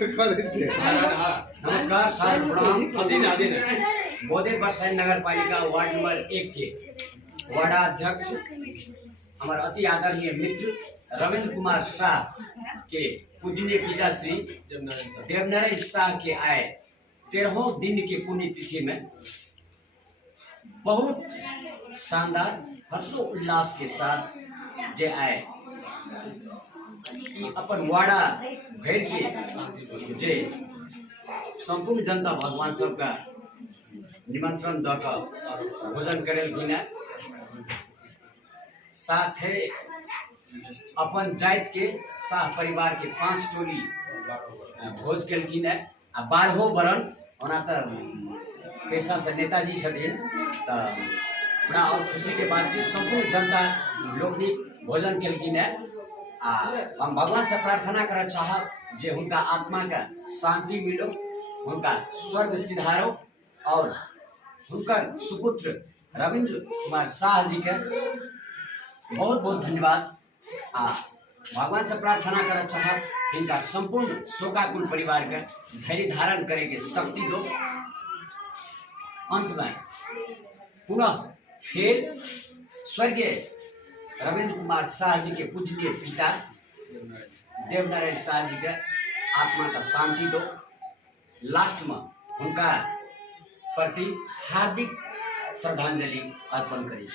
नमस्कार सर, प्रणाम। बोधे बरसाइन नगर पालिका वार्ड नंबर 1 के वार्डाध्यक्ष हमारे अति आदरणीय मित्र रविंद्र कुमार शाह के पूजनीय पिताश्री देवनारायण शाह के आए 13वें दिन के पुण्यतिथि में बहुत शानदार हर्षोल्लास के साथ जे आए अपन वाड़ा भर के जे संपूर्ण जनता भगवान सबका निमंत्रण दक भोजन करेलखिन। साथ अपन जात के शाह परिवार के 5 टोली भोज केलखिन। 12 बरन ओना त पेशा से नेताजी छथिन त बड़ा और खुशी के बात है। संपूर्ण जनता लोग भोजन केलखिन। हम भगवान से प्रार्थना कर चाहब जे उनका आत्मा का शांति मिलो, उनका स्वर्ग सिधारो और उनका सुपुत्र रविंद्र कुमार शाह जी के बहुत बहुत धन्यवाद। भगवान से प्रार्थना कर चाहब इनका संपूर्ण शोकाकुल परिवार के धैर्य धारण करे के शक्ति दो। अंत में पुनः फिर स्वर्गीय रविंद्र कुमार शाह जी के पूजनीय पिता देवनारायण शाह जी के आत्मा का शांति दो। लास्ट में उनका प्रति हार्दिक श्रद्धांजलि अर्पण करें।